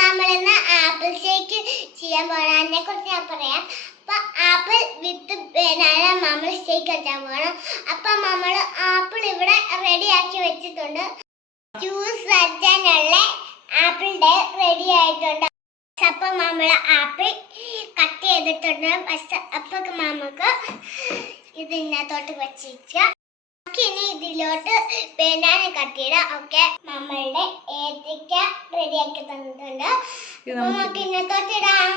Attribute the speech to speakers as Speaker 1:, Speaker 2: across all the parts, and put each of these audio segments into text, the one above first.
Speaker 1: നമ്മളിന്ന് apple shake ചെയ്യാൻ പോകണം അതിനെ കുറിച്ച് ഞാൻ പറയാം. അപ്പൊ ആപ്പിൾ വിത്ത് ബനാന നമ്മൾ ഷേക്ക് വെച്ചാൽ പോകണം അപ്പൊ നമ്മൾ ആപ്പിൾ ഇവിടെ റെഡിയാക്കി വെച്ചിട്ടുണ്ട്. ജ്യൂസ് വെച്ചാനുള്ള ആപ്പിളിന്റെ റെഡി ആയിട്ടുണ്ട്. അപ്പൊ നമ്മൾ ആപ്പിൾ കട്ട് ചെയ്തിട്ടുണ്ട്. പക്ഷെ അപ്പൊ നമുക്ക് ഇതിനകത്തോട്ട് വെച്ചിരിക്കുക ഇനി ഇതിലോട്ട് ബനാന കട്ടിയിടാം ഓക്കെ നമ്മളുടെ ഏത്തക്ക റെഡിയാക്കി തന്നിട്ടുണ്ട്. അപ്പൊ
Speaker 2: നമുക്ക്
Speaker 1: ഇന്നത്തോട്ടിടാം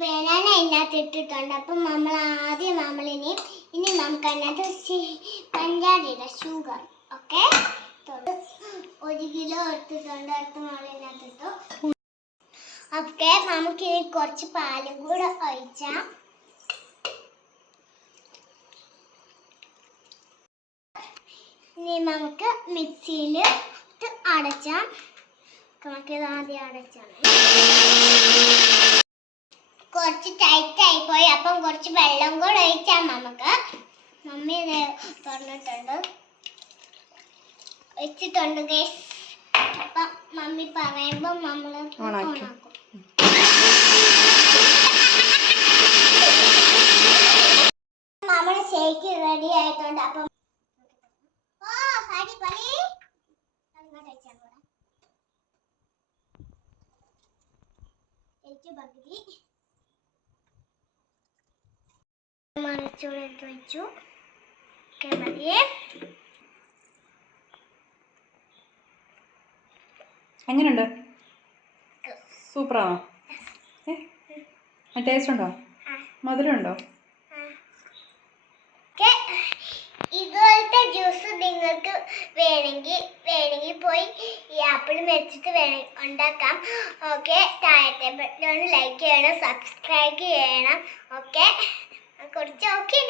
Speaker 1: ബനാന അതിനകത്ത് ഇട്ടിട്ടുണ്ട്. അപ്പം നമ്മൾ ആദ്യം നമ്മളിനി ഇനി നമുക്ക് അതിനകത്ത് പഞ്ചാരി ഇടാം ഷുഗർ ഓക്കെ ഒരു കിലോ എടുത്തിട്ടുണ്ട്. അടുത്ത് നമ്മൾ ഇതിനകത്ത് ഇട്ടു. ഓക്കെ നമുക്ക് ഇനി കുറച്ച് പാലും കൂടെ ഒഴിച്ചാം. ഇനി നമുക്ക് മിക്സിയിൽ അടച്ചാം. നമുക്ക് ഇത് ആദ്യം അടച്ചാണ്. കുറച്ച് ടൈറ്റ് ആയി പോയി. അപ്പം കുറച്ച് വെള്ളം കൂടെ ഒഴിച്ചാൽ നമുക്ക്. മമ്മി ഇത് തുറന്നിട്ടുണ്ട്. ഒഴിച്ചിട്ടുണ്ട് ഗേസ് അപ്പം മമ്മി പറയുമ്പോൾ നമ്മൾ
Speaker 2: ഓണാക്കി.
Speaker 1: നമ്മുടെ ഷേക്ക് റെഡി ആയിട്ടുണ്ട്. അപ്പം ഓ പടി വെച്ചാൽ കൂടെ എനിക്ക് പകുതി മറിച്ചുകൊണ്ട് വെച്ചു മതിയേ
Speaker 2: എങ്ങനെയുണ്ട്? സൂപ്പറാണോ? ഏ? ടേസ്റ്റ് ഉണ്ടോ? മധുരം ഉണ്ടോ
Speaker 1: ഓക്കെ ഇതുപോലത്തെ ജ്യൂസ് നിങ്ങൾക്ക് വേണമെങ്കിൽ വേണമെങ്കിൽ പോയി ഈ ആപ്പിൾ വെച്ചിട്ട് വേണ ഉണ്ടാക്കാം. ഓക്കെ താഴത്തെ ബട്ടൺ ലൈക്ക് ചെയ്യണം സബ്സ്ക്രൈബ് ചെയ്യണം. ഓക്കെ കുറച്ച് ഓക്കെ